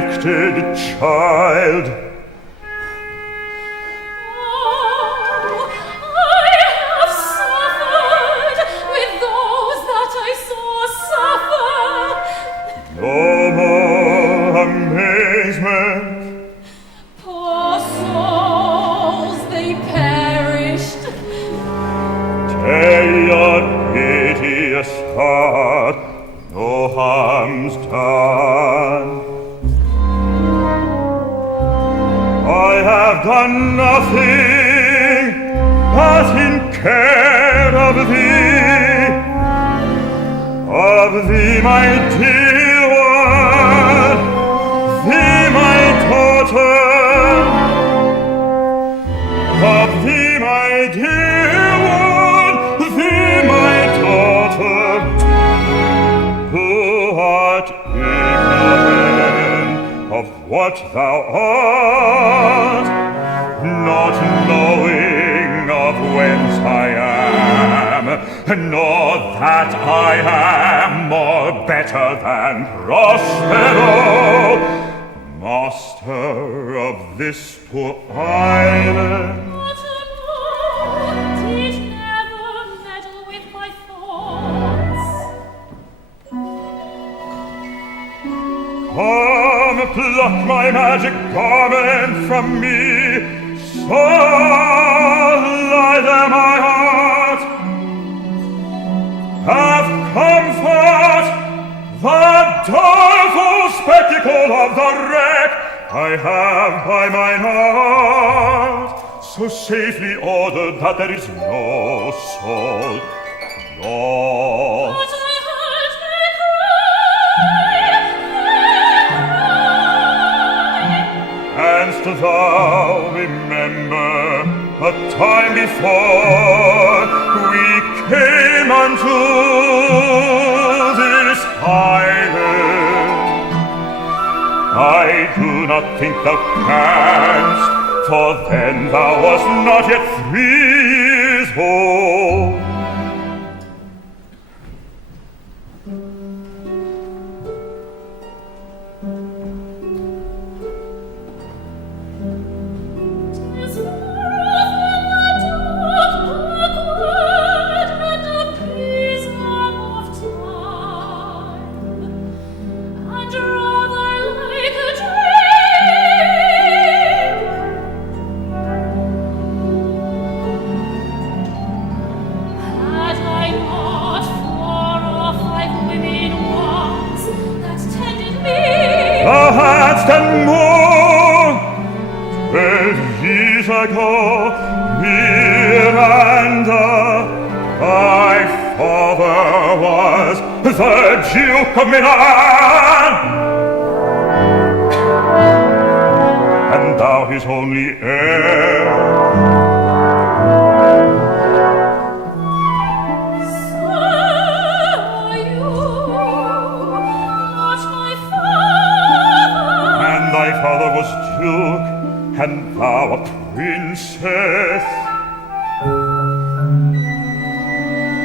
neglected child. No more amazement. Poor souls, they perished. Tell your piteous heart, no harm's done. I have done nothing but in care of thee, my dear one, thee, my daughter, of thee, my dear one, thee, my daughter, who art ignorant of what thou art, not knowing of whence I am, nor that I am more better than Prospero, master of this poor island. But a mood did never meddle with my thoughts. Come, pluck my magic garment from me, so lie there my heart. Have comfort, the doleful spectacle of the wreck I have by mine heart, so safely ordered that there is no soul lost. But I heard they cry, Canst thou remember a time before we came unto this island? I do not think thou canst, for then thou wast not yet 3 years old. "'Tis rough in the dark backward and a prism of time, and rather like a dream. Had I not 4 or 5 women once that tended me, Thou hadst done more 12 years ago, Miranda. Thy father was the Duke of Milan, and thou his only heir. so you, not my father. And thy father was Duke, and thou a princess.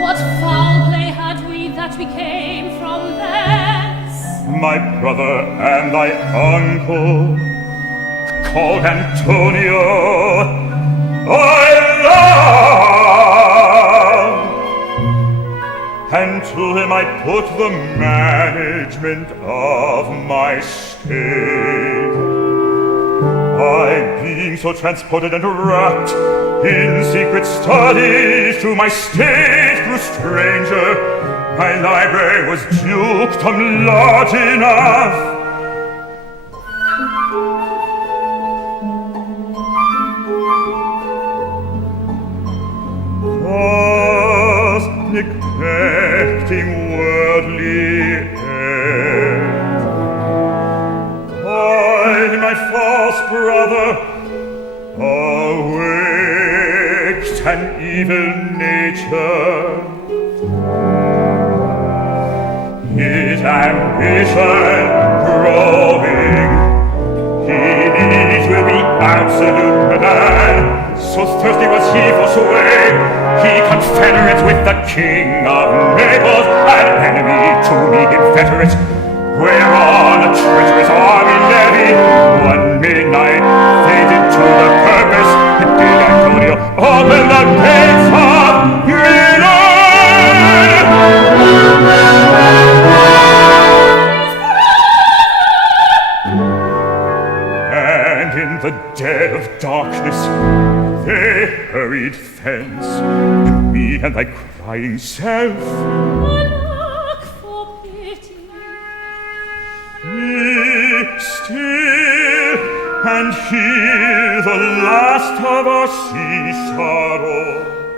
What foul play had we that we came from thence? My brother and thy uncle, called Antonio, I love, and to him I put the management of my state. I, being so transported and wrapped in secret studies, to my state grew stranger. My library was dukedom large enough. Thus, neglecting worldly ends, I, my false brother, awaked an evil nature. His ambition growing, his will be absolute man. So thirsty was he for sway, he confederate with the king of Naples, an enemy to me inveterate, whereon a treacherous army led open the gates of Milan! And in the dead of darkness they hurried thence, and me and thy crying self. Alack, for pity! Be still, and hear the last of our sea sorrow.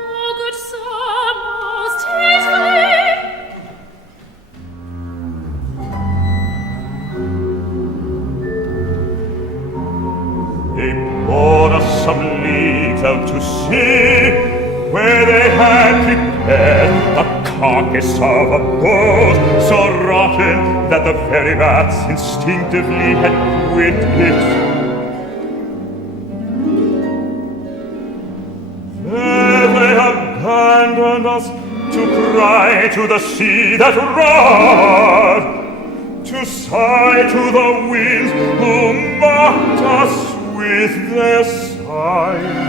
Oh, good sir, most hastily! They bore us some leagues out to sea, where they had prepared the carcass of a boat so rotten that the very rats instinctively had quit it. There they abandoned us to cry to the sea that roared, to sigh to the winds who mocked us with their sighs.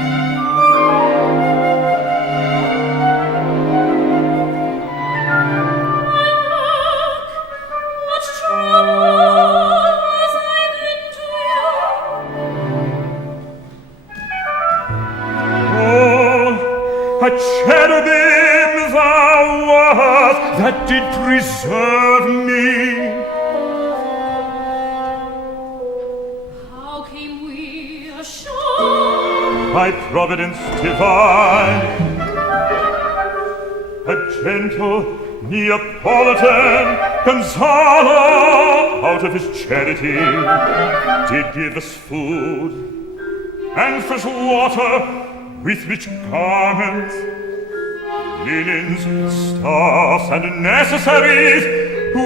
What trouble has I been to you? Oh, a cherubim thou wast that did preserve me. How came we ashore? By providence divine, a gentle Neapolitan Gonzalo, out of his charity, did give us food and fresh water with rich garments, linens, stuffs, and necessaries,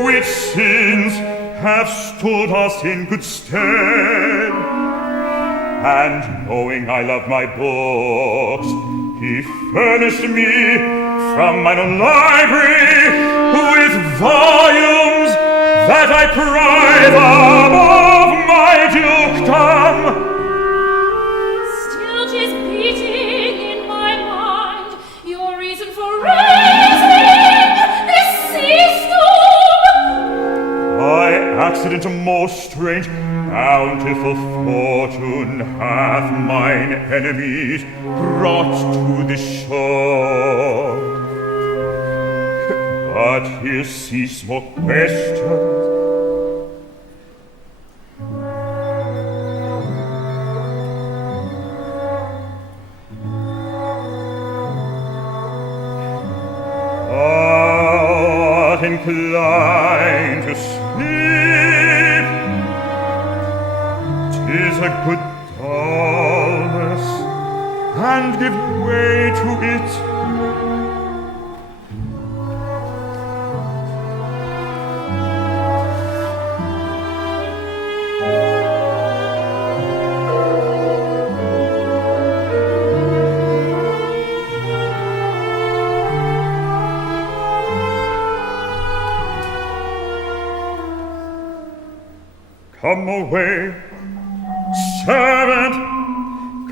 which since have stood us in good stead. And knowing I love my books, he furnished me from mine own library with volumes that I prize above my dukedom. Still 'tis beating in my mind your reason for raising this sea storm. By accident most strange, bountiful fortune hath mine enemies brought to this shore. But here cease more questions. Art inclined to sleep, 'tis a good dullness, and give way to it. Come away, servant,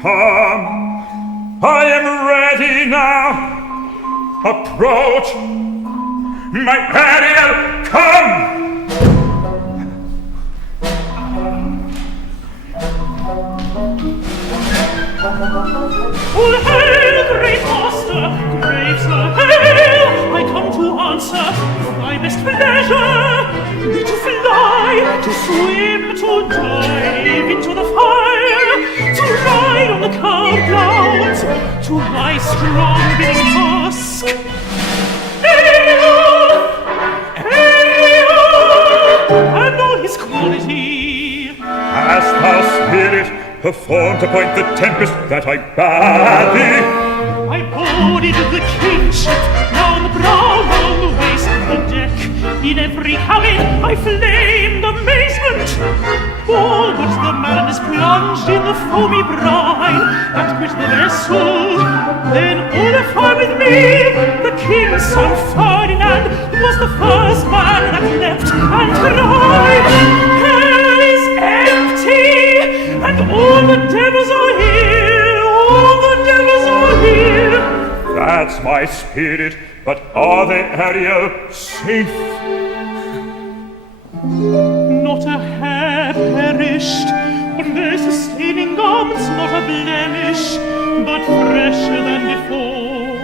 come. I am ready now. Approach, my Ariel, come. All hail, great master, grave sir, hail! I come to answer for my best pleasure. To fly, to swim, to dive into the fire, to ride on the cloud clouds, to my strong bidding task. Hail! Hail! And all his quality. Hast thou spirit performed to point the tempest that I bade thee? I boarded the kingship, down the brow, round the waist, the deck. In every cabin I flamed amazement. All but the man is plunged in the foamy brine, and quit the vessel. Then all afar with me, the king's son Ferdinand was the first man that left and cried, "Hell is empty, and all the devils are here, all the devils are that's my spirit. But are they, Ariel, safe? Not a hair perished, on their sustaining garments not a blemish, but fresher than before.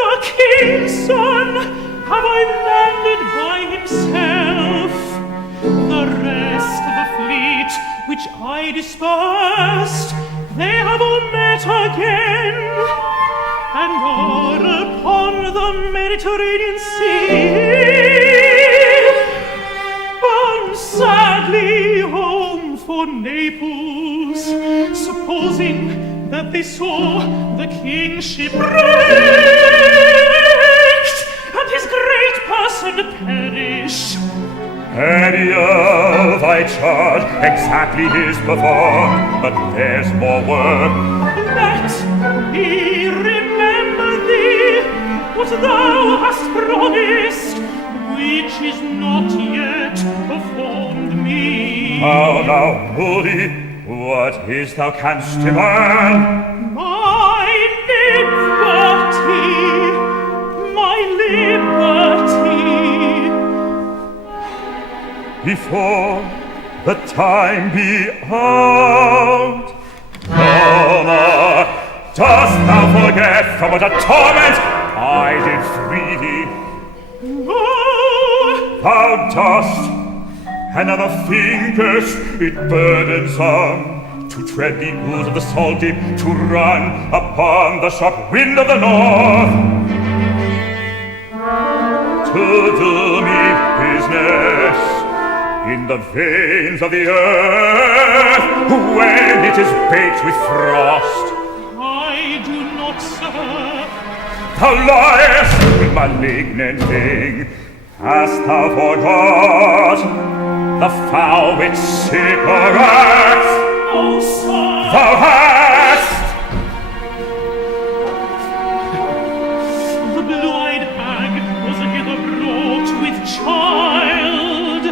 The king's son have I landed by himself. The rest of the fleet which I dispersed, they have all met again, and are upon the Mediterranean Sea, bound sadly home for Naples, supposing that they saw the king shipwrecked, and his great person perish. Ariel, thy charge exactly is performed, but there's more work. Let me remember thee, what thou hast promised, which is not yet performed me. How now, Moody, what is thou canst demand? My liberty, my liberty. Before the time be out, Nona, dost thou forget from what a torment I did free thee? No, Thou dost, and never thinkest it burdensome to tread the ooze of the salt deep, to run upon the sharp wind of the north, to do me business in the veins of the earth when it is baked with frost. I do not, sir. Thou liest, malignant thing. Hast thou forgot the foul which cigarettes Oh, sir. thou hast? The blue-eyed hag was hither brought with child,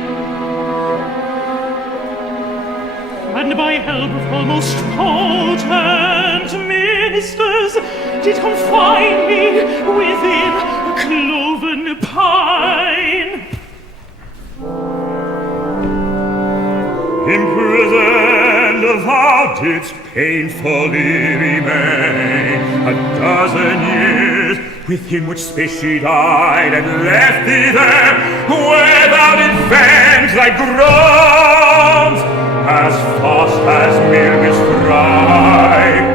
and by help of almost potent ministers did confine me within a cloven pine. Imprisoned thou didst painfully remain a dozen years with him which space she died, and left thee there where thou didst vent thy groans as fast as milk is fried.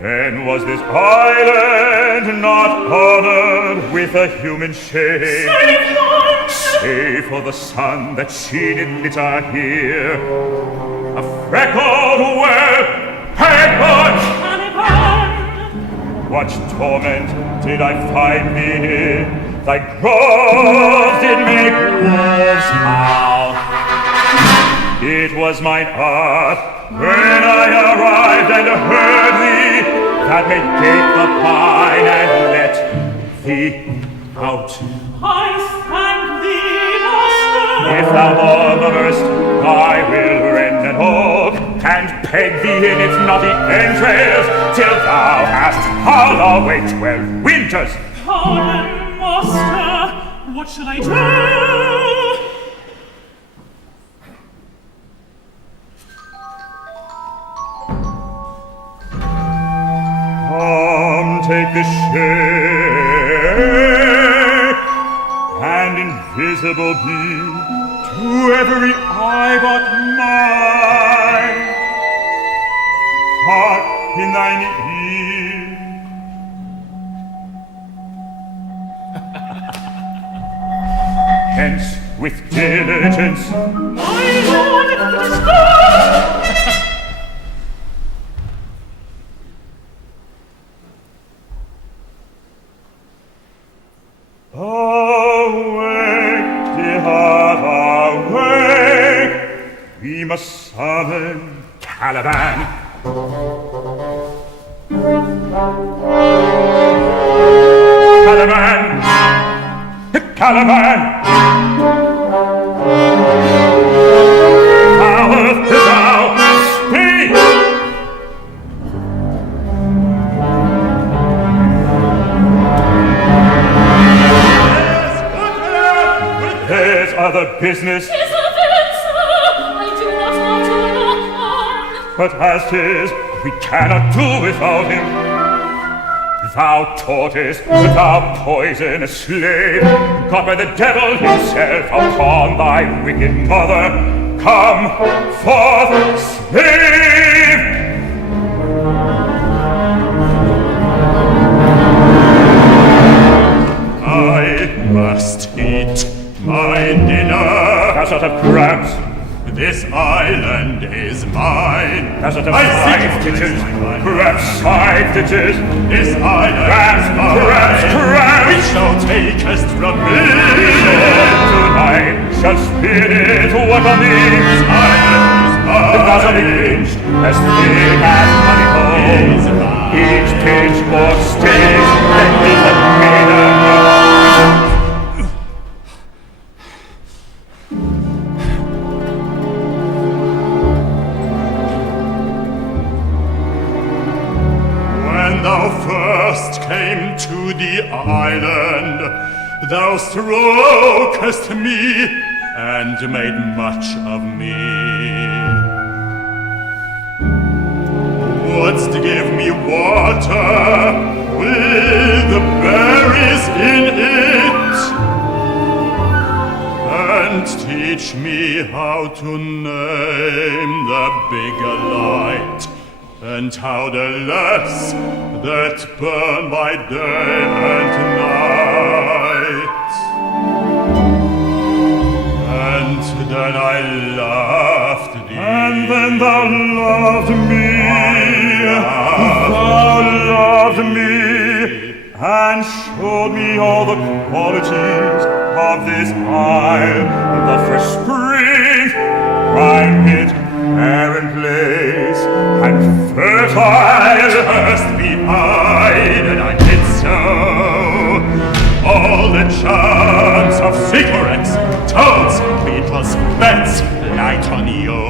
Then was this island not honored with a human shame, save for the sun that she did litter here, a freckled well Hagman! What torment did I find thee in? Thy groves did make wolves howl. It was mine art when I arrived and heard thee that made gape the pine and let thee out. I thank thee, master. If thou murmurest, I will rend an oak and peg thee in its knotty entrails till thou hast hauled away 12 winters. Pardon, master. What shall I do? Come, take the shade, and invisible be to every eye but mine. Hark in thine ear. Hence, with diligence, My lord, it is good. awake, dear heart, awake. We must summon Caliban. Caliban! Caliban! How art thou? Speak! other business. 'Tis a villain, sir. I do not want to look on. But as 'tis, we cannot do without him. Thou tortoise, thou poisonous slave, caught by the devil himself upon thy wicked mother, come forth, slave! I must eat my dinner. Thou sort of crabs, This island is mine. thou sort of I seek five to ditches, place my crabs, five ditches, This island crabs, is mine. crabs, crabs! Which thou takest from me. Tonight shall spirit work on thee. This island is The bars are mine. pinched as thick as honeycomb. Is mine. Each pinch more stays than is a maiden. When thou first came to the island, thou strokest me and made much of me. Wouldst give me water with the berries in it, and teach me how to name the bigger light, and how the less that burn by day and night. And then I loved thee. And then thou loved me, thou loved me, and showed me all the qualities of this isle, the fresh spring, private, barren place, and fertile. First behind, and I did so. All the charms of cigarettes, toads, beetles, bats, light on you.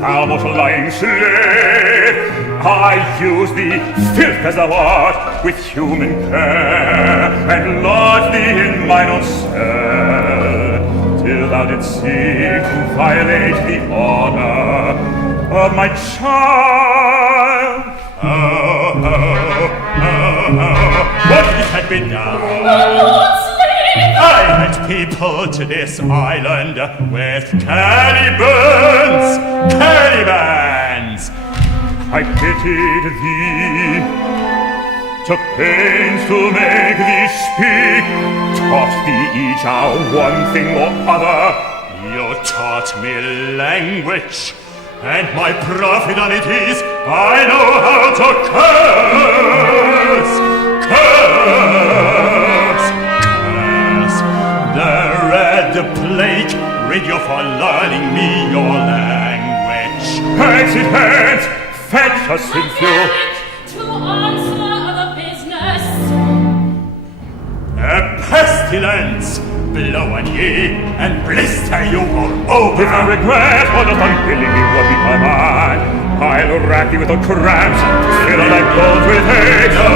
Thou mortal lying slave, I use thee, filth as thou art, with human care, and lodge thee in mine own cell, till thou didst seek to violate the honor of my child. Oh, what had been done? Lord, slave! I led people to this island with cannibals, cannibans. I pitied thee, took pains to make thee speak, taught thee each our one thing or other. You taught me language, and my profitabilities I know how to curse, curse, curse. The red plague rid you for learning me your language. Exit hence, fetch us in fuel. To answer the business. A pestilence blow on ye and blister you all If I over. regret for not unwillingly what we command, I'll rack thee with the crabs, fill thy bones with hate. No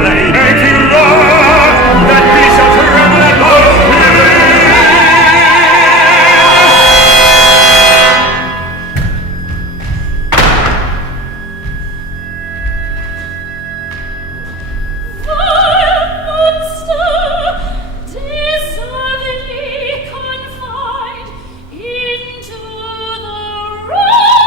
blade. Make you Lord, that we shall tremble at both Vile monster, deservedly confined into the rock.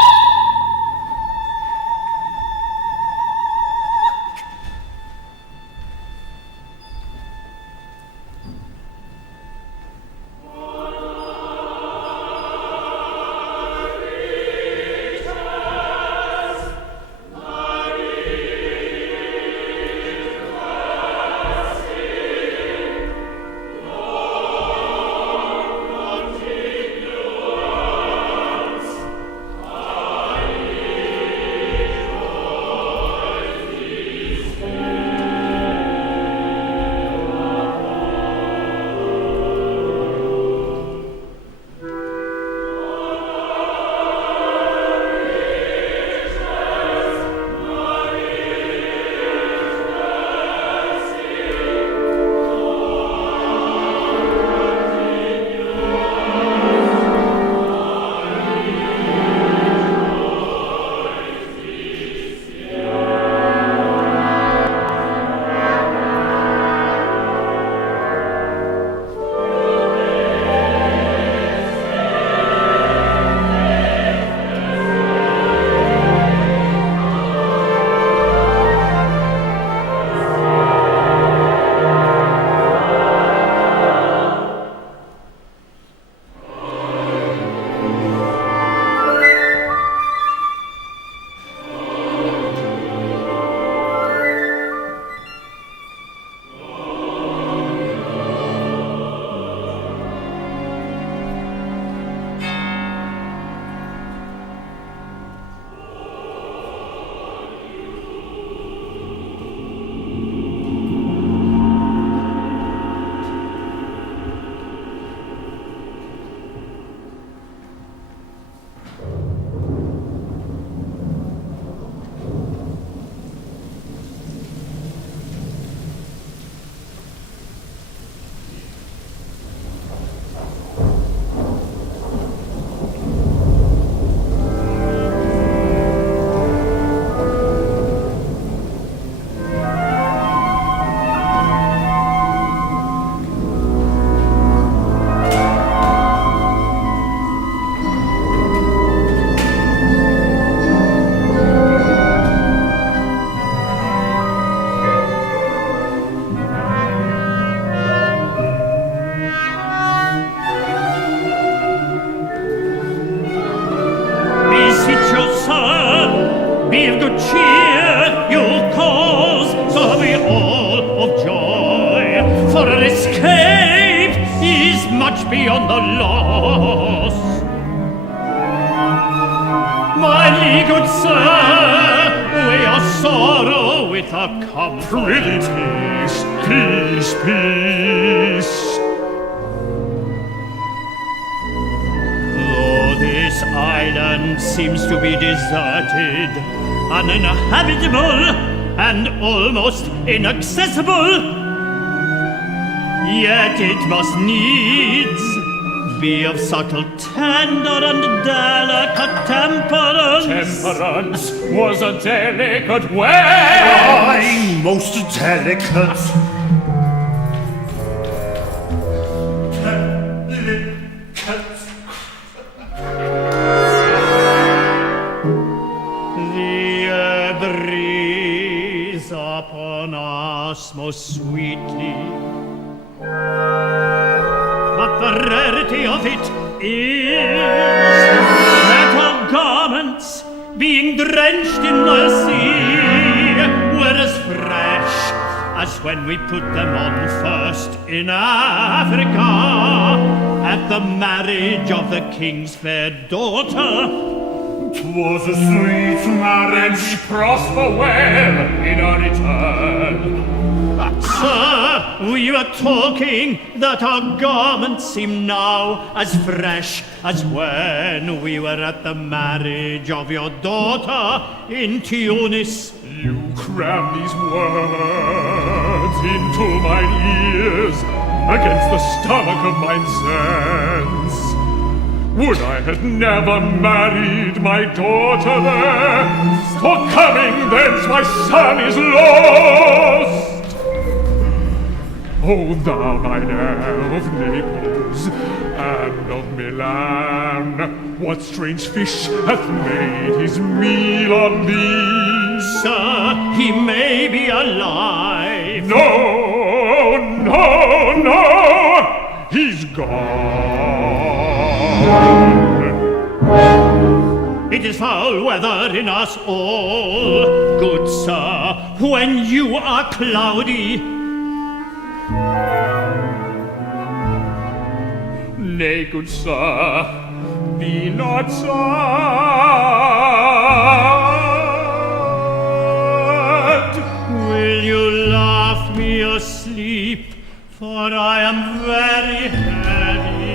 beyond the loss. My good sir, weigh your sorrow with a comfort. Prithee, peace, peace. Though this island seems to be deserted, uninhabitable, and almost inaccessible, yet it must needs be of subtle, tender, and delicate temperance. Temperance was a delicate way. Aye, most delicate. The air breathes upon us most sweetly, but the rarity of it is that our garments, being drenched in the sea, were as fresh as when we put them on first in Africa at the marriage of the king's fair daughter. 'Twas a sweet marriage. We prosper well in our return. Sir, we were talking that our garments seem now as fresh as when we were at the marriage of your daughter in Tunis. You cram these words into mine ears against the stomach of mine sense. Would I had never married my daughter there, for coming thence my son is lost. O thou mine heir of Naples and of Milan, what strange fish hath made his meal on thee? Sir, he may be alive. No, no, no! He's gone! It is foul weather in us all, good sir, when you are cloudy. Nay, good sir, be not sad. Will you laugh me asleep, for I am very heavy.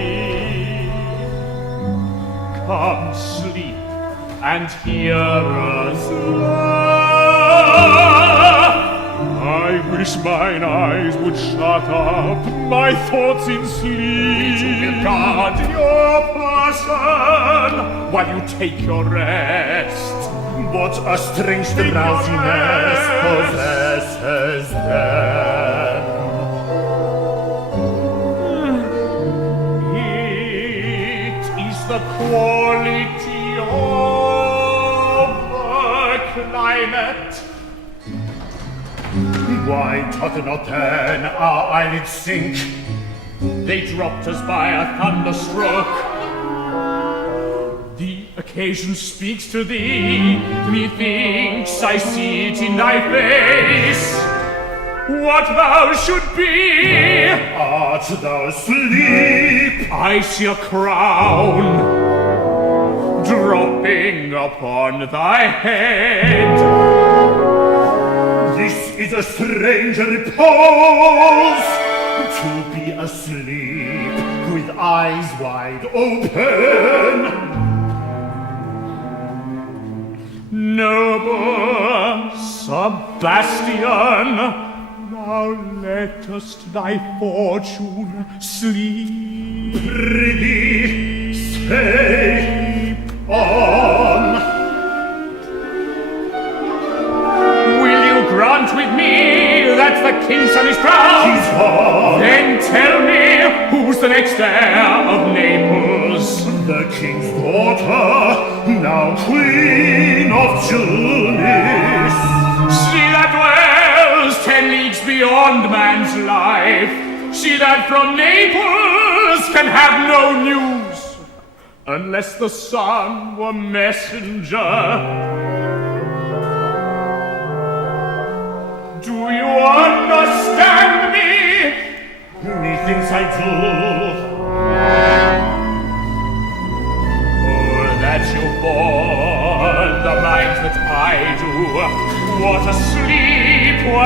Come, sleep, and hear us laugh. I wish mine eyes would shut up my thoughts in sleep. You will guard your person while you take your rest. What a strange drowsiness possesses them. It is the quality of the climate. Why doth not then our eyelids sink? They dropped us by a thunderstroke. The occasion speaks to thee. Methinks I see it in thy face. What thou should be. Art thou asleep? I see a crown dropping upon thy head. This is a strange repose, to be asleep with eyes wide open. Noble Sebastian, now lettest thy fortune sleep. Prithee, sleep on. Will you grant with me that the king's son is crowned? He's gone. Then tell me who's the next heir of Naples? The king's daughter, now queen of Tunis. She that dwells 10 leagues beyond man's life, she that from Naples can have no news, unless the sun were messenger. Do you understand me? Methinks I do.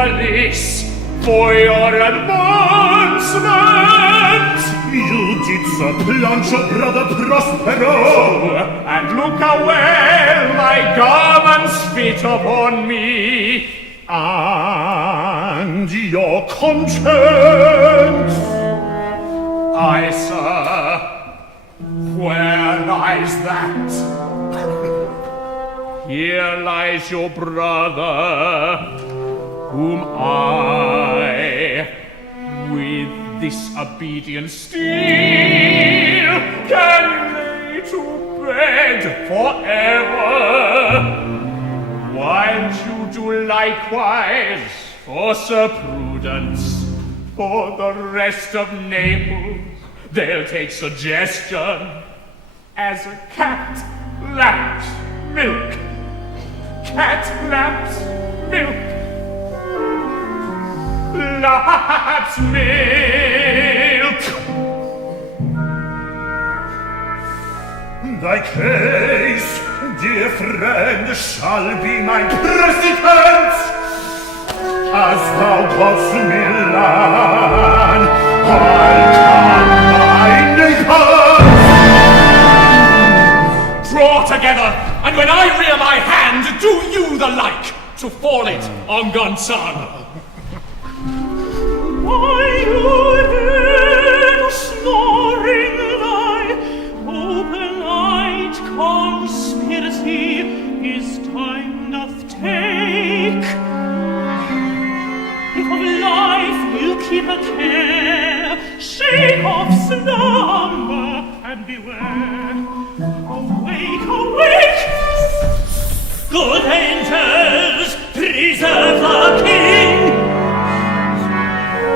police for your advancement. You did supplant your brother Prospero. And look how well my garments fit upon me. And your conscience. Aye, sir. Where lies that? Here lies your brother, whom I, with disobedient steel, can lay to bed forever, while you do likewise for Sir Prudence. For the rest of Naples, they'll take suggestion as a cat laps milk. Cat laps milk. Laps milk. Thy case, dear friend, shall be my precedent. As thou goest Milan, I'll come thy neighbours. Draw together, and when I rear my hand, do you the like, to fall it on Gonzalo. Why you then snoring thy open-eyed conspiracy is time doth take? If of life you keep a care, shake off slumber and beware. Awake, awake! Good angels, preserve the king!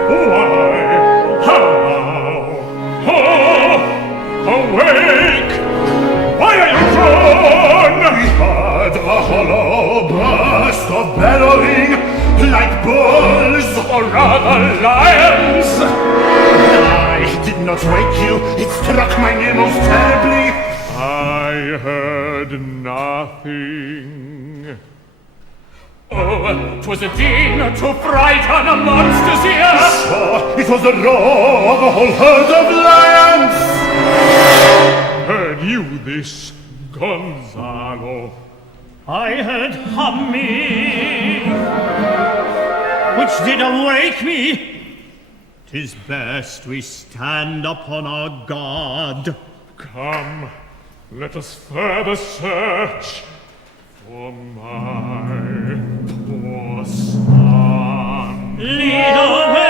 Why, how now? Oh, awake! Why are you drawn? We heard a hollow burst of bellowing, like bulls, Or rather lions? I did not wake you, it struck my ear most terribly. I heard nothing. Oh, 'twas a din to frighten a monster's ear. Oh, it was the roar of a whole herd of lions. Heard you this, Gonzalo? I heard humming, which did awake me. 'Tis best we stand upon our guard. Come, let us further search for my poor son. Lead away!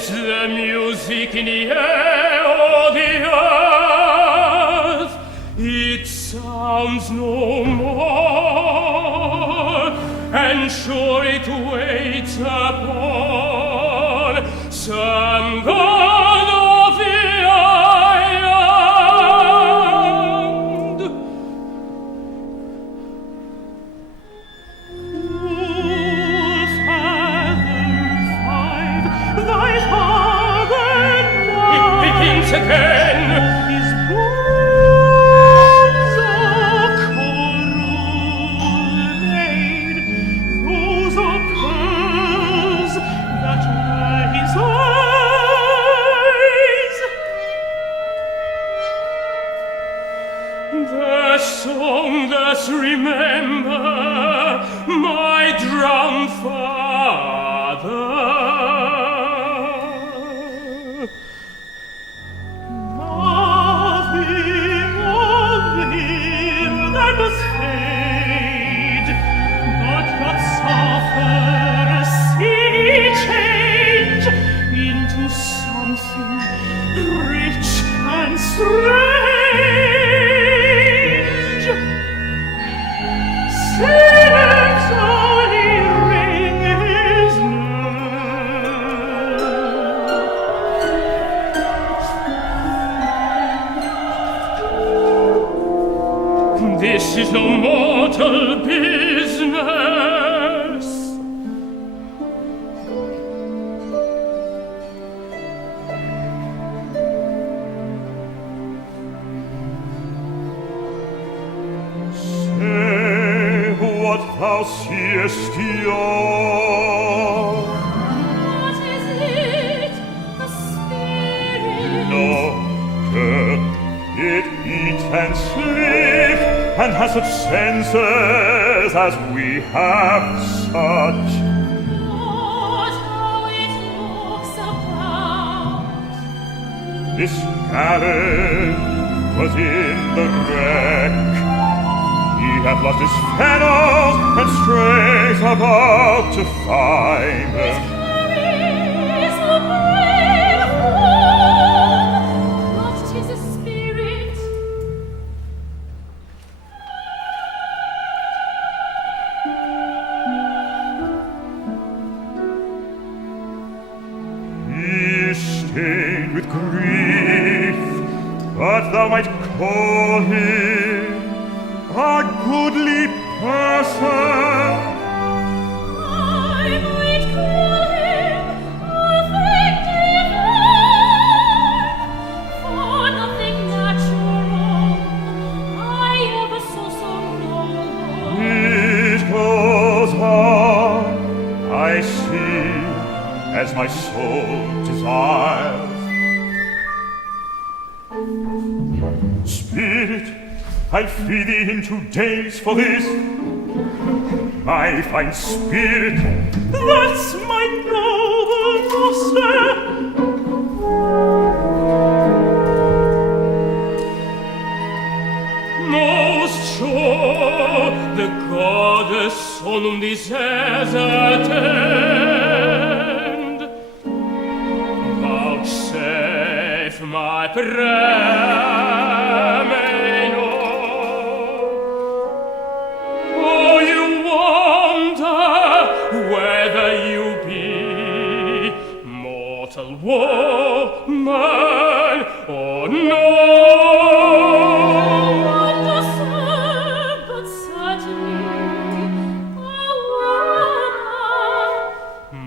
is the music in the air or the earth? It sounds no more, and sure it waits upon some god of the island. Thy father now it begins again. His bones are coral made, those are pearls that were his eyes. The song does remember my drowned father. Nothing of him that does fade, but doth suffer a sea change into something rich and strange. Sinner's only ring his nerve. This is no mortal business. Say what thou seest yon. What is it? A spirit? No, it eats and sleeps, and has such senses as we have such. What, how it looks about? This galley was in the wreck. He hath lost his fellows and strays about to find them. Carries a brave one, but 'tis a spirit. He is stained with grief, but thou might call him a goodly person. I might call him a thing divine, for nothing natural I ever saw so noble. It goes on, I see, as my soul desires. Spirit, I'll feed thee in 2 days for this, my fine spirit. That's my noble master. Most sure the goddess sonum disaes attend. Vouchsafe my prayer may know. Oh, you wonder whether you be mortal woman or no. Wonder, sir, but certainly a woman.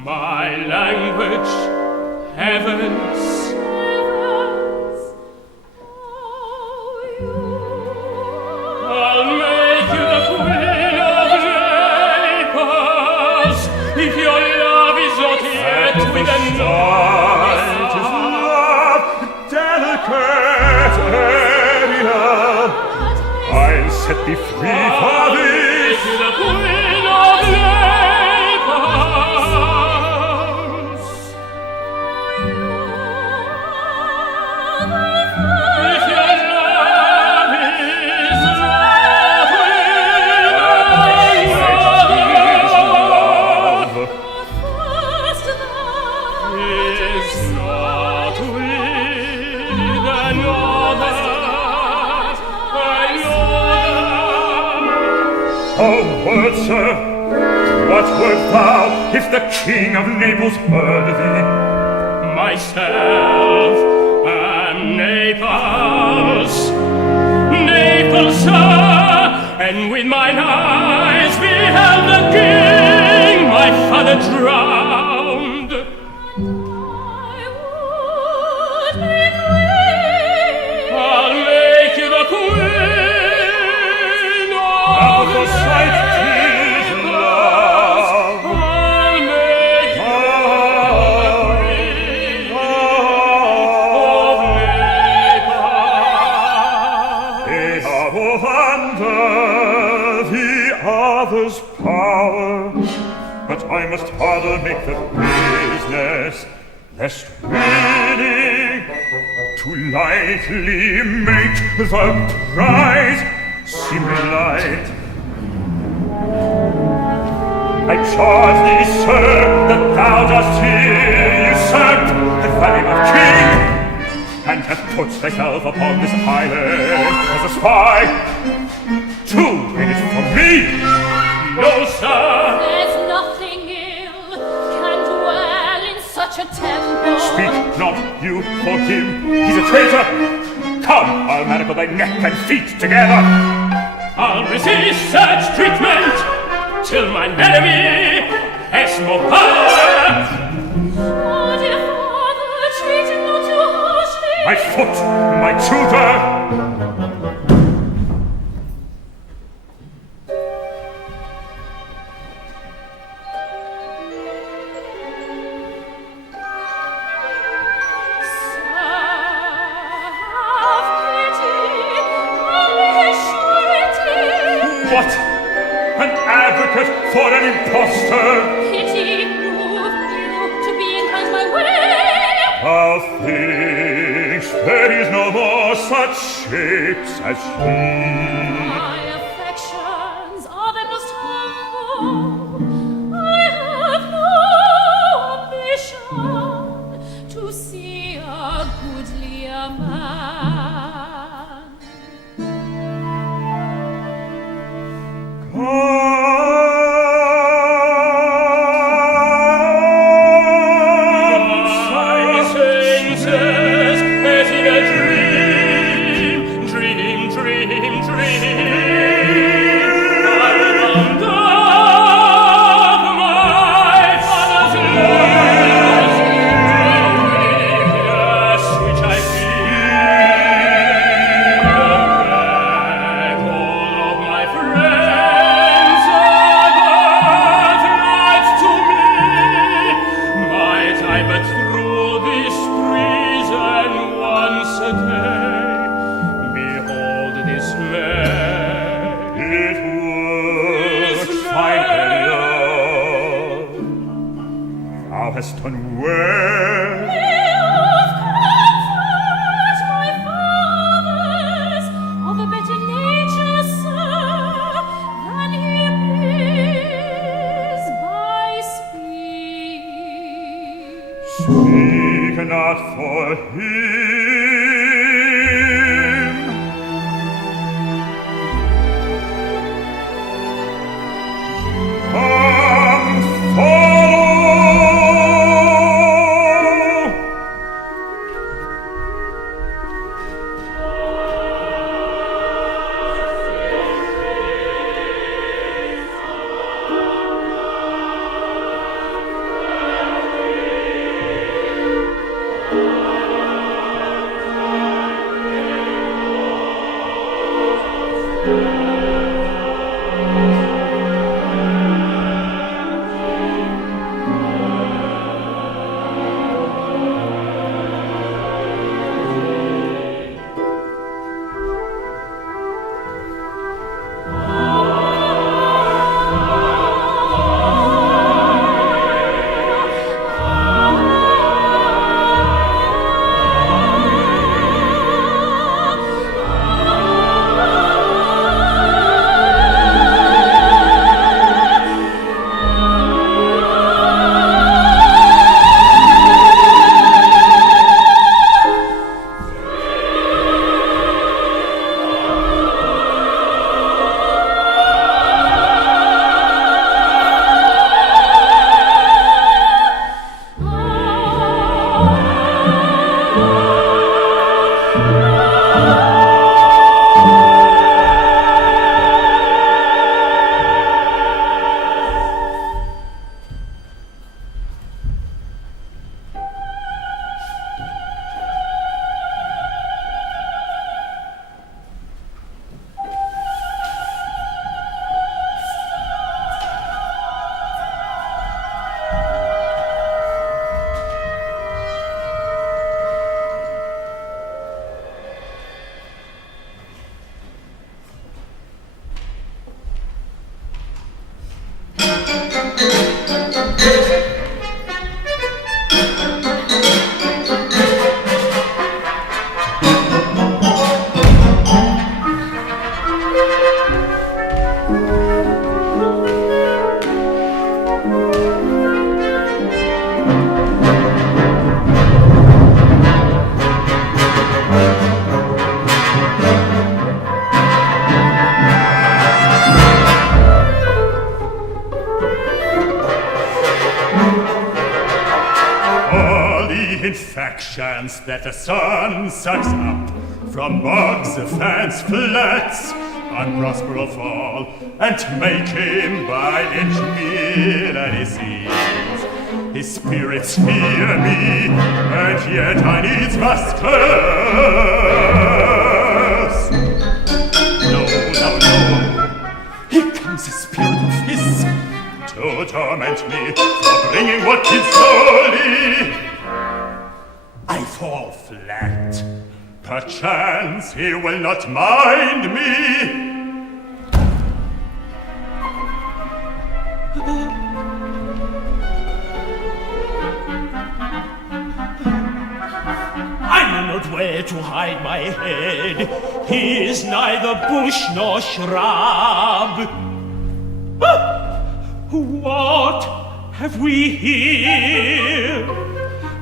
My language, heavens, Heavens, oh, you I'll make you the queen of Naples, if your love is not yet with a Sight is love, delicate area. I'll set thee free for this. to the queen of Naples. If your love is not with a Love. first thou is not with another. Oh, word, sir, what wert thou if the King of Naples heard thee? Myself am Naples, Naples, sir, and with mine eyes beheld the King, my father, drowned. I'll make you the queen of the sight tis love. I'll make you the other's power, but I must harder make the business, lest winning too lightly make the prize seem light. I charge thee, sir, that thou dost here usurp the fame of king, and hast put thyself upon this island as a spy. Two minutes from me! No, sir! There's nothing ill can dwell in such a temple. Speak not you for him, he's a traitor! Come, I'll manacle thy neck and feet together! I'll resist such treatment till mine enemy has more power. Oh, dear father, treat him not too harshly. My foot, my tutor! What? An advocate for an impostor? Pity moved you to be inclined my way. Thou thinks there is no more such shapes as she. My affections are the most humble. I have no ambition to see a goodlier man. Speak not for him. Come, follow. Perchance that the sun sucks up from bogs, fans, flats, unprosperous fall, and make him by inch meal and he sees his spirits hear me, and yet I needs must curse. No, no, no, here comes a spirit of his to torment me for bringing what is holy. I fall flat. Perchance he will not mind me. I know not where to hide my head. He is neither bush nor shrub. What have we here?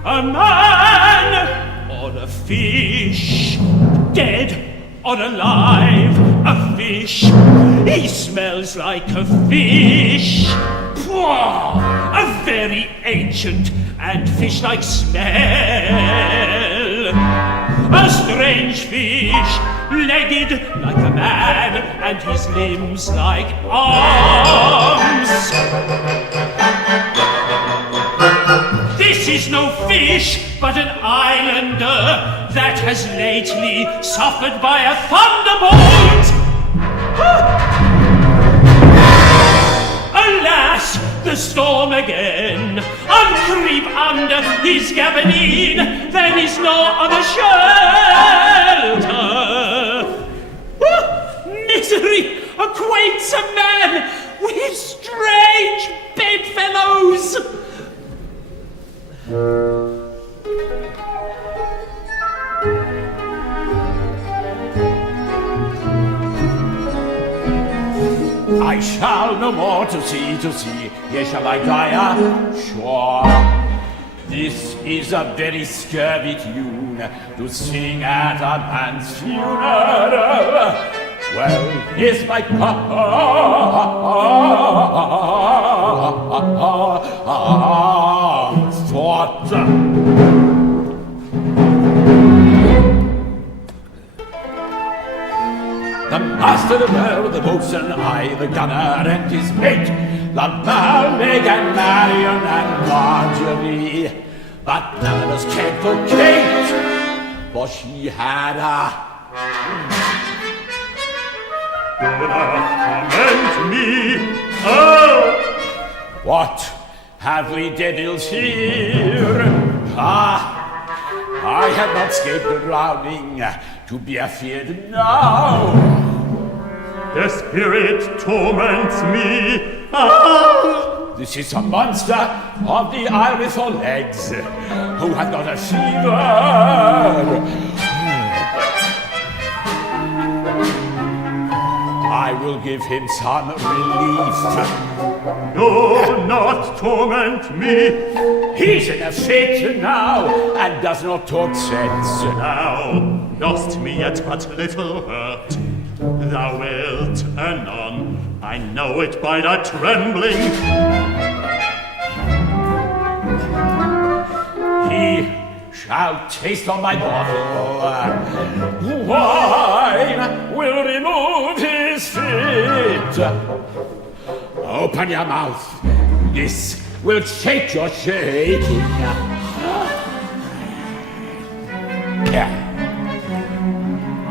A man or a fish? Dead or alive? A fish. He smells like a fish. Pwah! A very ancient and fish-like smell. A strange fish, legged like a man, and his limbs like arms. This is no fish, but an islander that has lately suffered by a thunderbolt. Alas, the storm again. I'll creep under his gabardine. There is no other shelter. Misery acquaints a man with strange bedfellows. I shall no more to see, yea, shall I die? Sure. This is a very scurvy tune to sing at a man's funeral. Well, here's my thought. The master, the bear, the boatswain, I, the gunner, and his mate, loved Meg and Marion and Marjorie. But none of us cared for Kate, for she had a... Do not torment me. Oh! What? Have we devils here? Ah! I had not escaped the drowning to be afeard now. The spirit torments me. Ah! This is a monster of the isle with 4 legs who hath got a fever. I will give him some relief. Do not torment me. He's in a fit now and does not talk sense. Thou dost me yet but little hurt. Thou wilt anon, I know it by thy trembling. He shall taste on my bottle. Wine will remove his fit. Open your mouth. This will shake your shaking.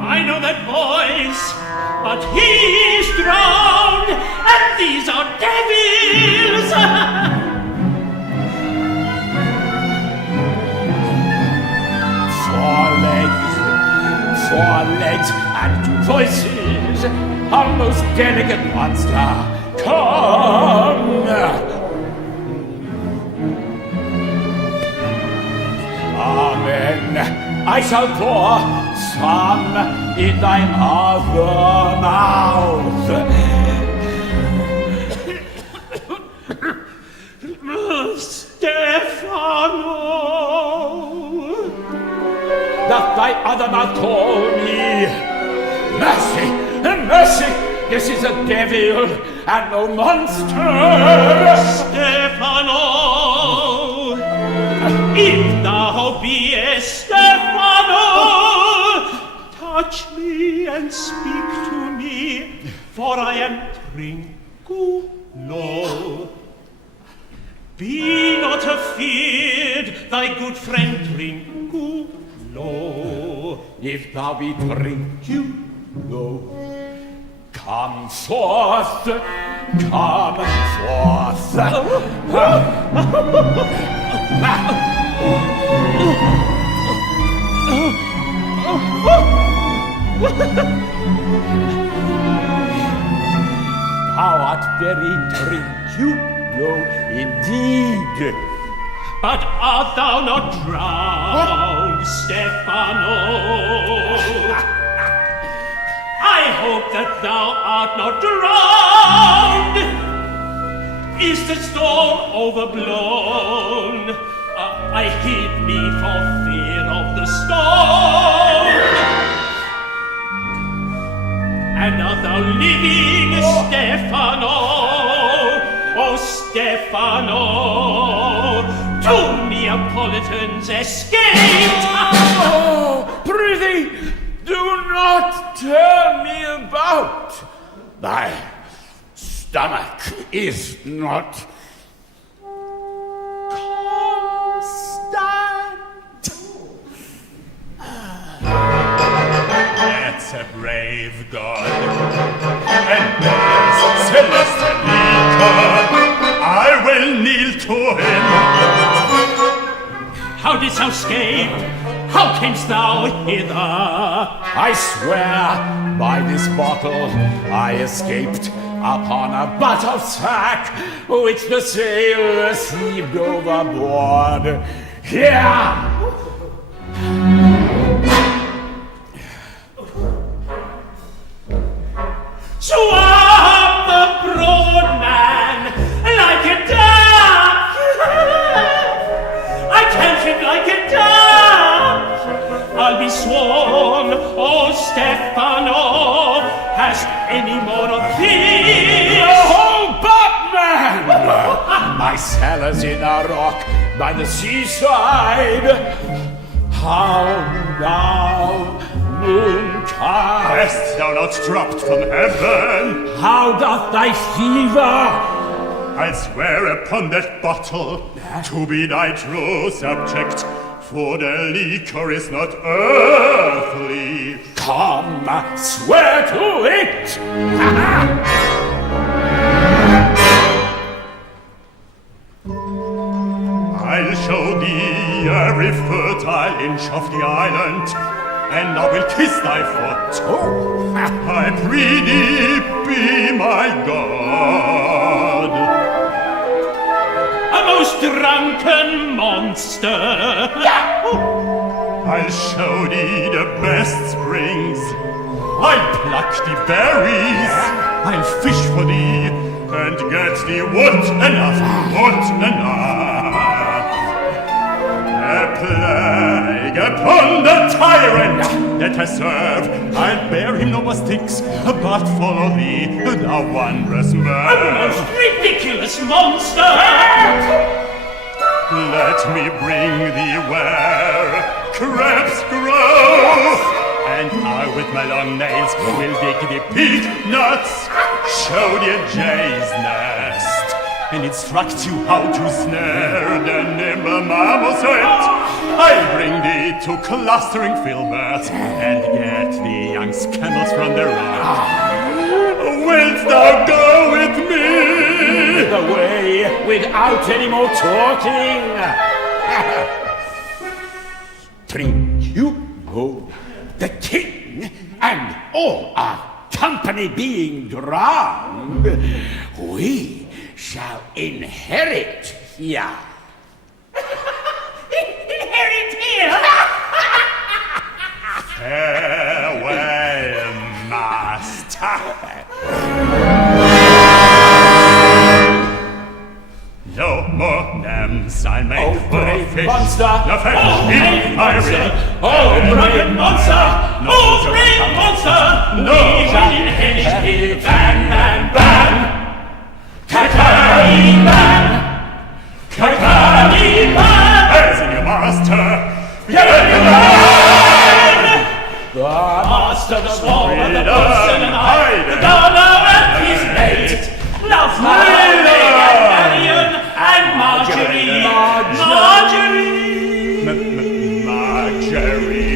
I know that voice, but he's drowned, and these are devils. 4 legs and 2 voices, a most delicate monster. Come! Amen. I shall pour some in thy other mouth. Stefano! Doth thy other mouth call me? Mercy! Mercy! This is a devil and no monster! Stefano! If thou beest Stefano, touch me and speak to me, for I am Trinculo. Be not afeard, thy good friend Trinculo. If thou be Trinculo, come forth, come forth. Thou art very Trinculo indeed. But art thou not drowned, Stefano? I hope that thou art not drowned. Is the storm overblown? I hid me for fear of the storm. And art thou living, Stefano? Oh, Stefano, two Neapolitans escaped. Oh, prithee, do not turn me about. Thy stomach is not constant. That's a brave God, and there's Celeste I will kneel to him. How didst thou escape? How camest thou hither? I swear by this bottle I escaped upon a butt of sack which the sailors heaved overboard. Here! Swab the broad man like a duck. I catch him like a duck. I'll be sworn, oh Stefano, hast any more of this? Oh, Batman! My cellar's in a rock by the seaside. How now, Mooncalf? Hast thou not dropped from heaven? How doth thy fever? I swear upon that bottle to be thy true subject, for the liquor is not earthly. Come, swear to it! I'll show thee every fertile inch of the island, and I will kiss thy foot. Oh, I pray thee, be my God. A most drunken monster. I'll show thee the best springs. I'll pluck the berries. I'll fish for thee and get thee wood enough. A plague upon the tyrant that has served. I'll bear him no more sticks, but follow thee, thou wondrous A man. most ridiculous monster. Let me bring thee where crabs grow, and I with my long nails will dig thee pig nuts, show thee a jay's nest, and instruct you how to snare the nimble marmoset. I'll bring thee to clustering filberts, and get the young scandals from their rock. Wilt thou go with me? away without any more talking. Trinculo, the king, and all our company being drowned, we shall inherit here. Inherit here? Farewell, master. No more names I make Oh, for brave fish. monster! The fish Oh, in brave fiery. monster! Oh, brave monster! No, Oh, sir. brave monster! No. We will inherit here. Bang, bang, bang! Kakali, bang! As in your master. Yeah, master, the swarm of the bosun and I, the governor and his mate, love Marley and Marion and Marjorie, Marjorie.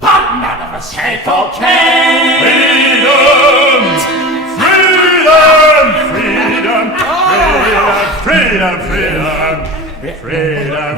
But none of us had cocaine. Freedom,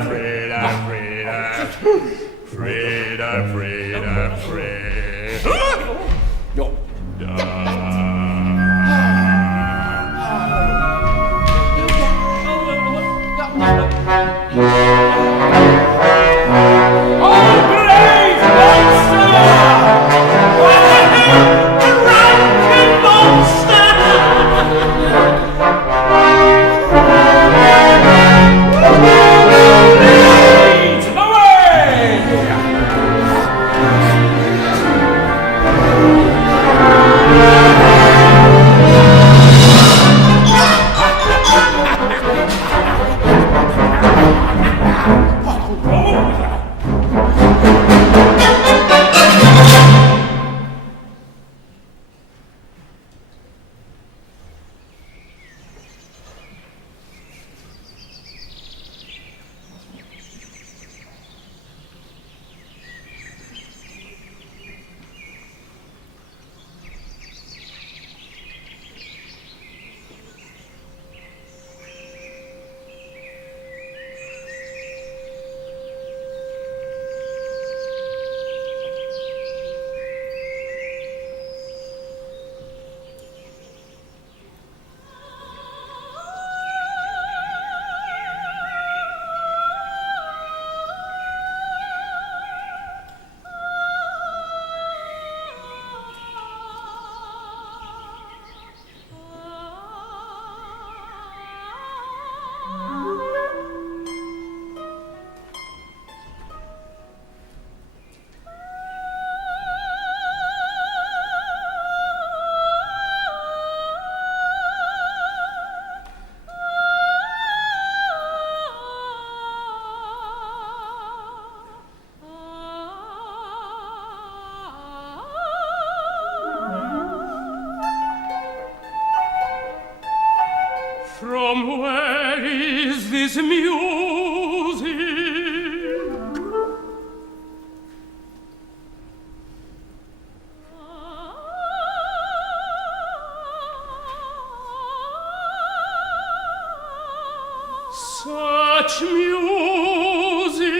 From where is this music? Such music.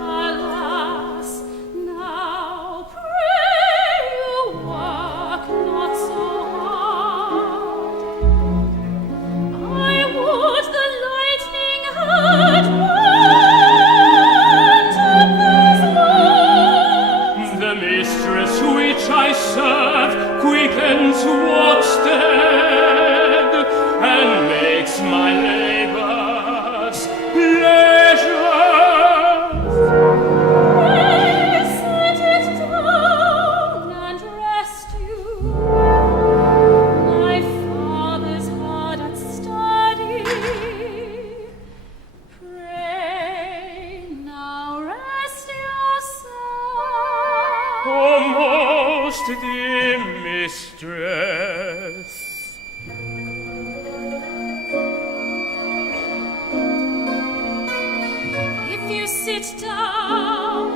Alas, now pray you work not so hard. I would the lightning had burnt up those loaves. The mistress which I serve quickens what's dead and makes my labors pleasures. Set it down and rest you. My father's hard at study. Pray now rest yourself. Oh, most dear mistress. If you sit down,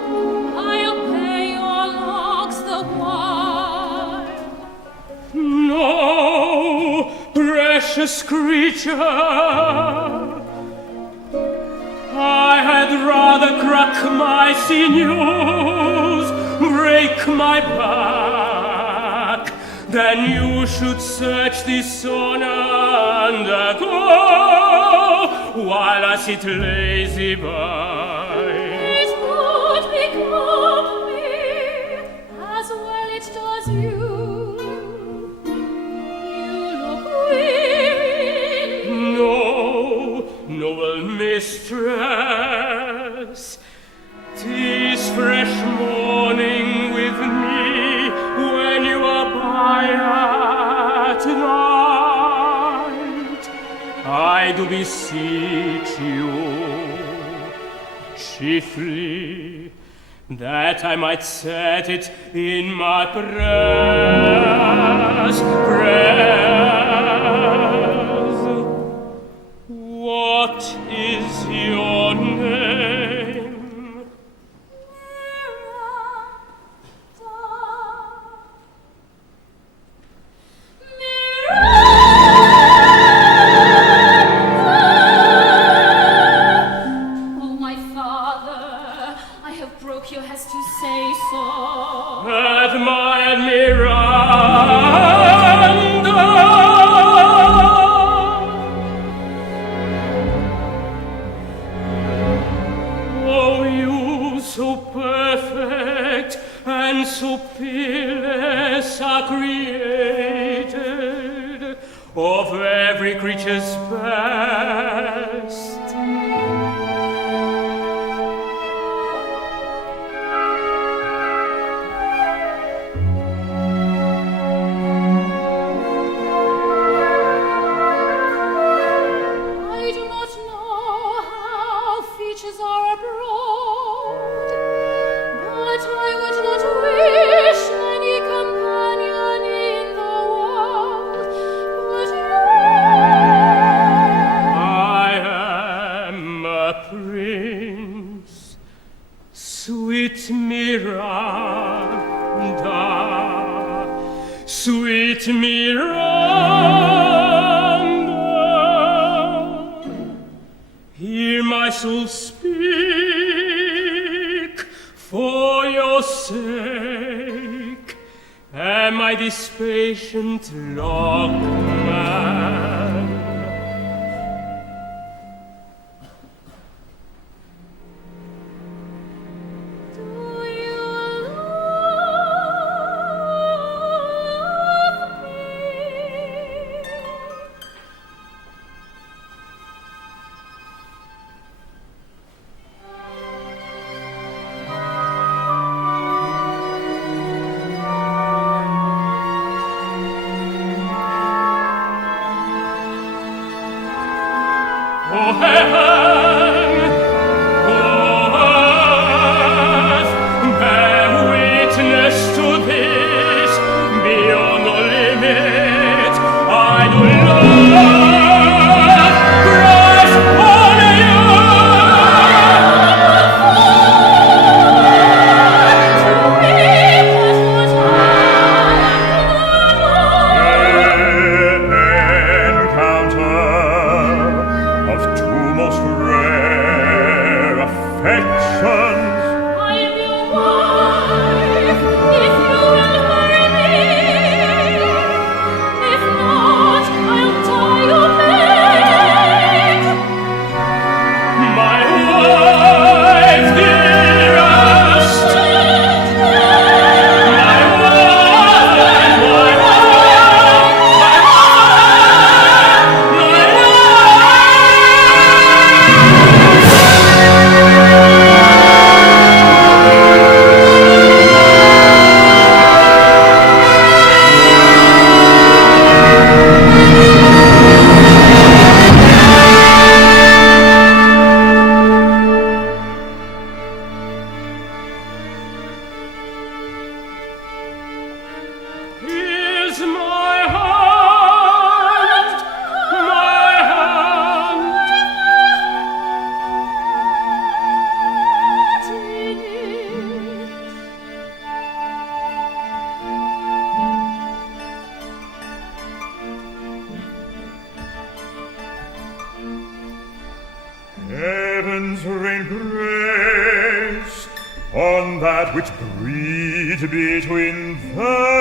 I'll pay your logs the while. No, precious creature, I had rather crack my sinews, break my back, then you should search this on undergo, while I sit lazy by. It would become me, as well it does you. You look weary. No, noble mistress, 'tis fresh morning with me when you are by at night. I do beseech you, chiefly, that I might set it in my prayers. What is your name? Oh, my father, I have broke your hest to say so. At my Miranda. Oh, you so perfect and so peerless are created of every creature's best. I do not know how features are abroad, but I would not wish any companion in the world but you. I am a prince, sweet Miranda, sweet Miranda. Hear my soul speak for your sake. Am I this patient lockman? Do you love me? Oh, heaven, oh, earth, bear witness to this. Beyond all limit, I do love Christ on you. Encounter of two most rare affections. I am your wife, if you will marry me. If not, I'll die your maid. My wife dearest, my wife, my Here's my hand, my hand. Heavens rain grace on that which breed between them.